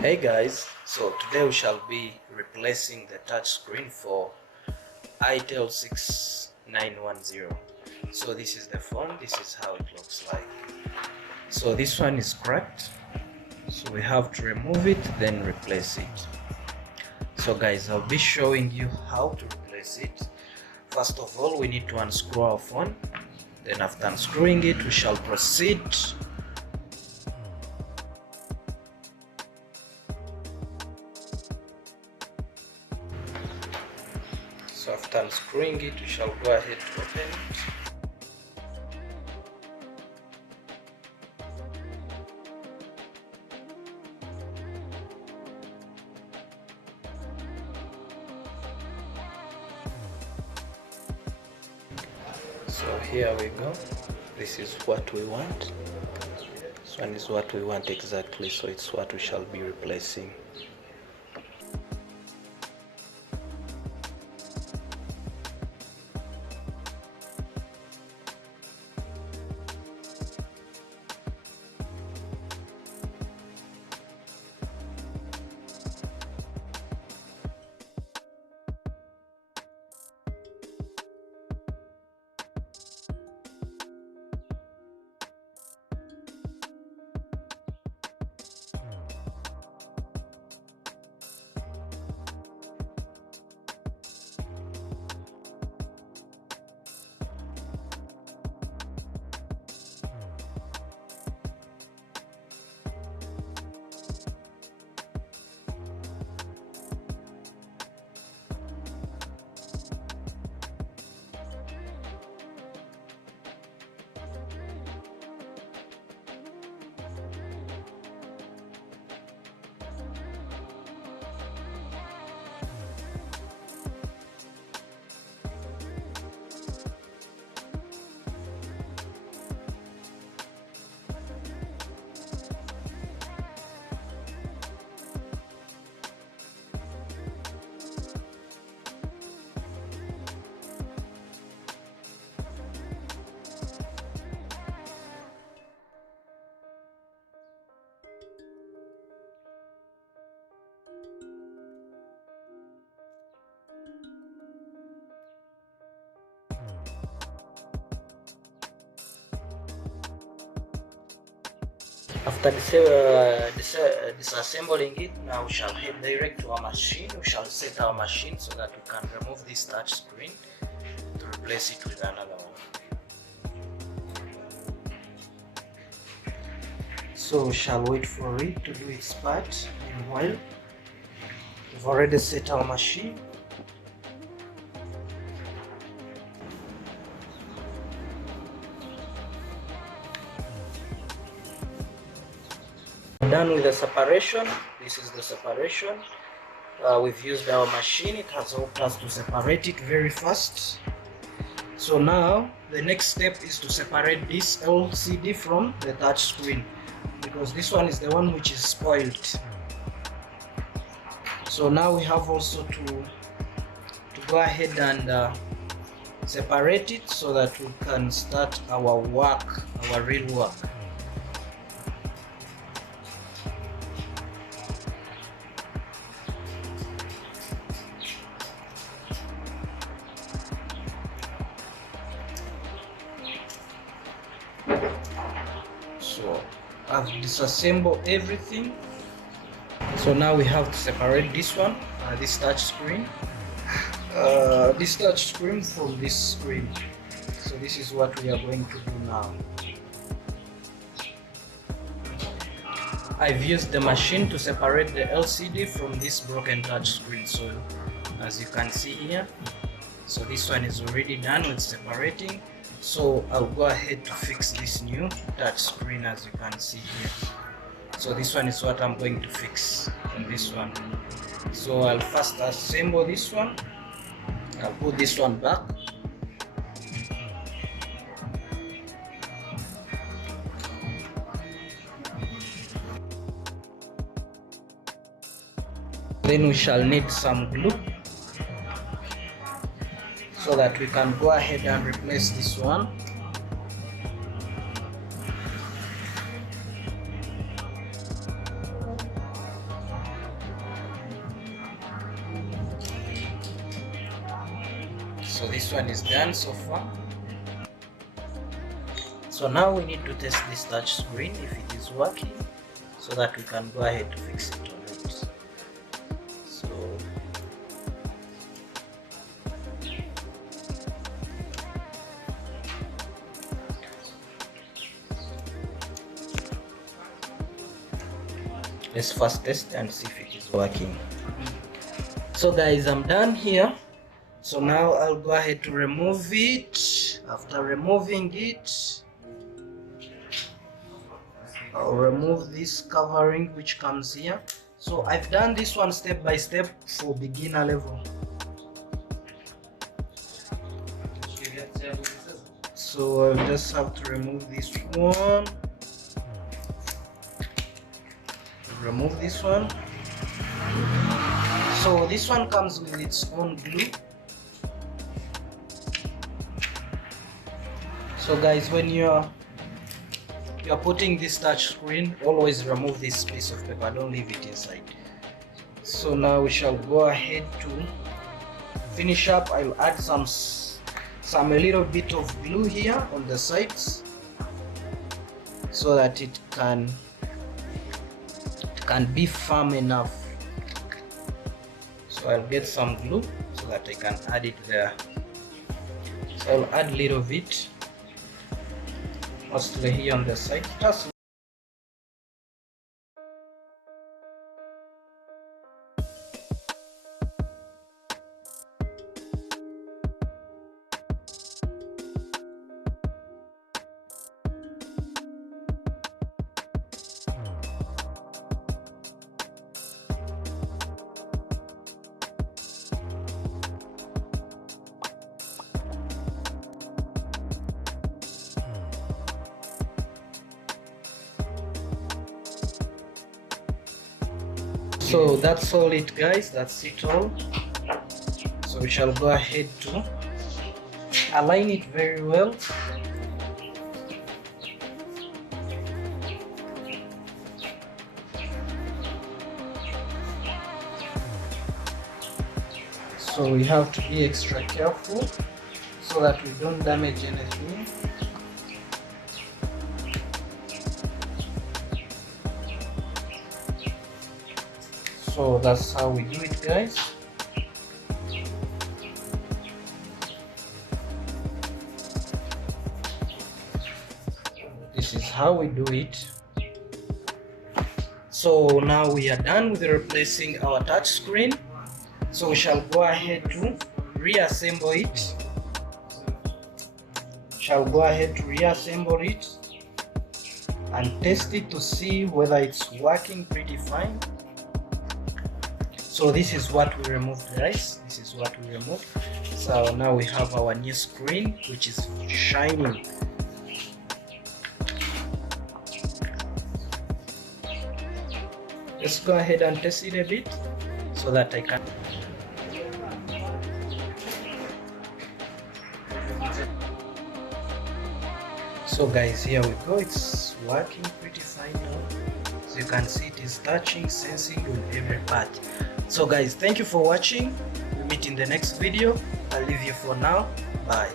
Hey guys, so today we shall be replacing the touch screen for ITEL 6910. So this is the phone, this is how it looks like. So this one is cracked, so we have to remove it then replace it. So guys, I'll be showing you how to replace it. First of all, we need to unscrew our phone. Then after unscrewing it, we shall proceed So after unscrewing it, we shall go ahead to open it. So here we go. This is what we want. This one is what we want exactly, so it's what we shall be replacing. After disassembling it, now we shall head direct to our machine. We shall set our machine so that we can remove this touch screen to replace it with another one. So we shall wait for it to do its part. Meanwhile, we've already set our machine. Done with the separation. This is the separation. We've used our machine. It has helped us to separate it very fast. So now the next step is to separate this LCD from the touch screen, because this one is the one which is spoiled. So now we have also to go ahead and separate it so that we can start our work, our real work. So I've disassembled everything. So now we have to separate this one, this touch screen from this screen. So this is what we are going to do now. I've used the machine to separate the LCD from this broken touch screen. So as you can see here, so this one is already done with separating. So I'll go ahead to fix this new touch screen, as you can see here. So this one is what I'm going to fix on this one. So I'll first assemble this one. I'll put this one back. Then we shall need some glue so that we can go ahead and replace this one. So this one is done so far. So now we need to test this touch screen if it is working, so that we can go ahead to fix it on it. So let's first test and see if it is working. So guys, I'm done here. So now I'll go ahead to remove it. After removing it, I'll remove this covering which comes here. So I've done this one step by step for beginner level. So I'll just have to remove this one. Remove this one. So this one comes with its own glue. So guys, when you're putting this touch screen, always remove this piece of paper, don't leave it inside. So now we shall go ahead to finish up. I'll add a little bit of glue here on the sides so that it can be firm enough. So I'll get some glue so that I can add it there. So I'll add a little bit, mostly here on the side. Just so that's all it guys, that's it all. So we shall go ahead to align it very well. So we have to be extra careful so that we don't damage anything. So that's how we do it guys. This is how we do it. So now we are done with replacing our touch screen. So we shall go ahead to reassemble it. And test it to see whether it's working pretty fine. So this is what we removed guys, this is what we removed. So now we have our new screen which is shining. Let's go ahead and test it a bit so that I can. So guys, here we go, it's working pretty fine now. So you can see it is touching, sensing on every part. So guys, thank you for watching. We'll meet in the next video. I'll leave you for now. Bye.